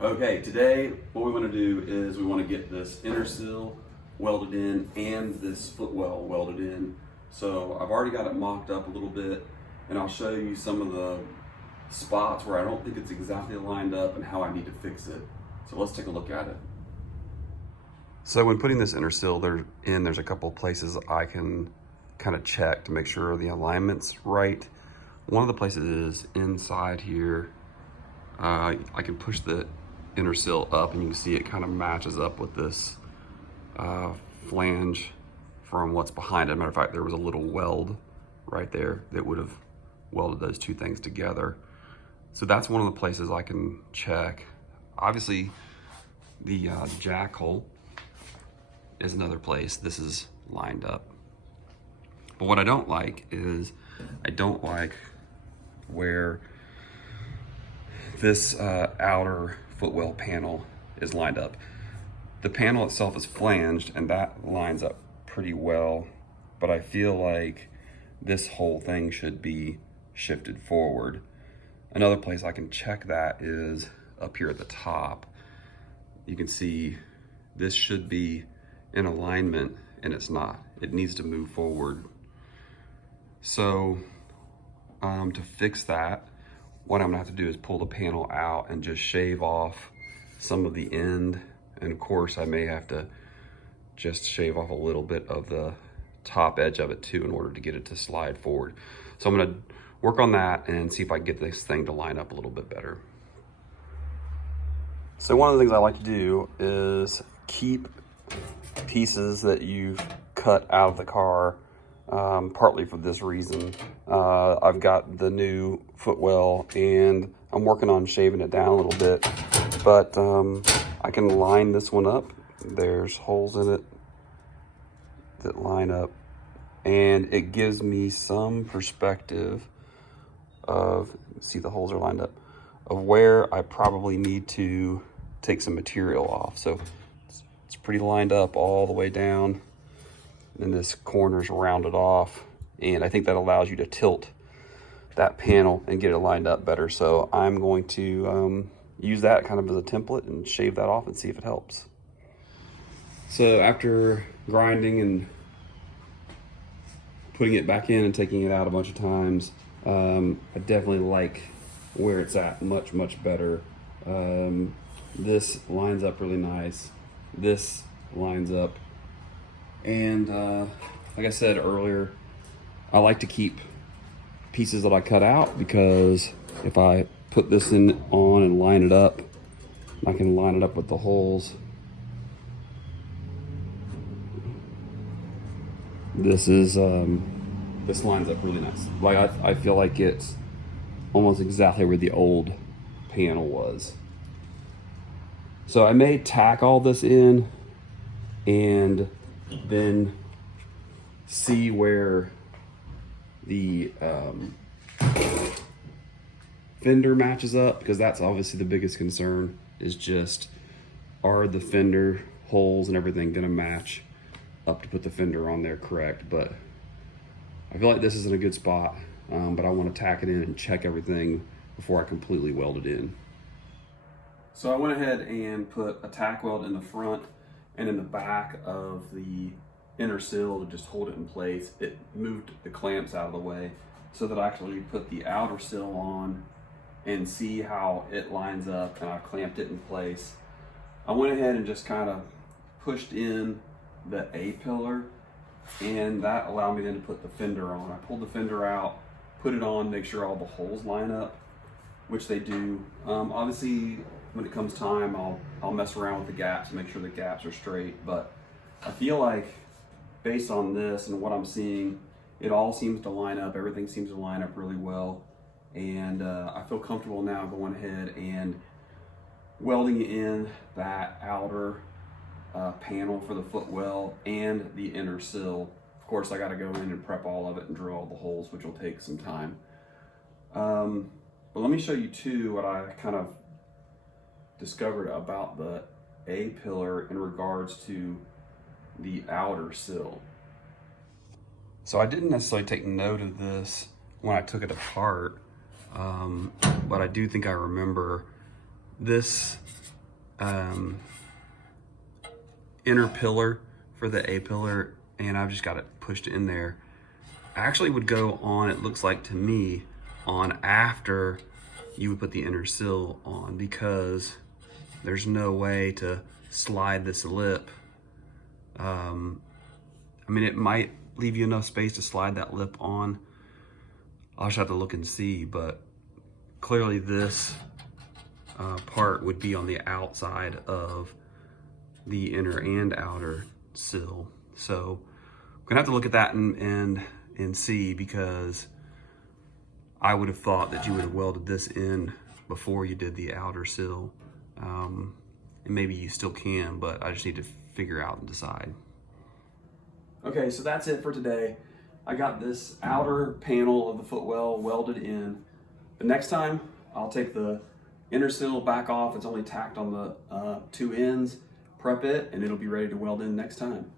Okay, today what we want to do is we want to get this inner sill welded in and this footwell welded in. So I've already got it mocked up a little bit, and I'll show you some of the spots where I don't think it's exactly lined up and how I need to fix it. So let's take a look at it. So when putting this inner sill there's a couple places I can kind of check to make sure the alignment's right. One of the places is inside here. I can push the inner sill up and you can see it kind of matches up with this flange from what's behind it. Matter of fact, there was a little weld right there that would have welded those two things together. So that's one of the places I can check. Obviously, the jack hole is another place this is lined up. But what I don't like is I don't like where this outer footwell panel is lined up. The panel itself is flanged and that lines up pretty well, but I feel like this whole thing should be shifted forward. Another place I can check that is up here at the top. You can see this should be in alignment and it's not. It needs to move forward. So to fix that, what I'm gonna have to do is pull the panel out and just shave off some of the end. And of course I may have to just shave off a little bit of the top edge of it too in order to get it to slide forward. So I'm gonna work on that and see if I can get this thing to line up a little bit better. So one of the things I like to do is keep pieces that you've cut out of the car, partly for this reason. I've got the new footwell and I'm working on shaving it down a little bit, but I can line this one up. There's holes in it that line up and it gives me some perspective of, see the holes are lined up, of where I probably need to take some material off. So it's pretty lined up all the way down. And this corner's rounded off. And I think that allows you to tilt that panel and get it lined up better. So I'm going to use that kind of as a template and shave that off and see if it helps. So after grinding and putting it back in and taking it out a bunch of times, I definitely like where it's at much, much better. This lines up really nice. This lines up. And like I said earlier, I like to keep pieces that I cut out because if I put this on and line it up, I can line it up with the holes. This lines up really nice. Like I feel like it's almost exactly where the old panel was. So I may tack all this in and then see where the fender matches up, because that's obviously the biggest concern, is just are the fender holes and everything gonna match up to put the fender on there correct. But I feel like this is in a good spot, but I want to tack it in and check everything before I completely weld it in. So I went ahead and put a tack weld in the front and in the back of the inner sill to just hold it in place. It moved the clamps out of the way so that I actually put the outer sill on and see how it lines up, and I clamped it in place. I went ahead and just kind of pushed in the A-pillar, and that allowed me then to put the fender on. I pulled the fender out, put it on, make sure all the holes line up, which they do. Obviously, when it comes time, I'll mess around with the gaps and make sure the gaps are straight, but I feel like based on this and what I'm seeing, it all seems to line up. Everything seems to line up really well, and I feel comfortable now going ahead and welding in that outer panel for the footwell and the inner sill. Of course, I got to go in and prep all of it and drill all the holes, which will take some time. But let me show you too what I kind of discovered about the A-pillar in regards to the outer sill. So I didn't necessarily take note of this when I took it apart, but I do think I remember this inner pillar for the A-pillar, and I've just got it pushed in there. Actually would go on, it looks like to me, on after you would put the inner sill on, because there's no way to slide this lip. I mean, it might leave you enough space to slide that lip on. I'll just have to look and see, but clearly this part would be on the outside of the inner and outer sill. So I'm gonna have to look at that and see, because I would have thought that you would have welded this in before you did the outer sill. And maybe you still can, but I just need to figure out and decide. Okay, so that's it for today. I got this outer panel of the Footwell welded in. The next time, I'll take the inner sill back off. It's only tacked on the two ends, prep it, and it'll be ready to weld in next time.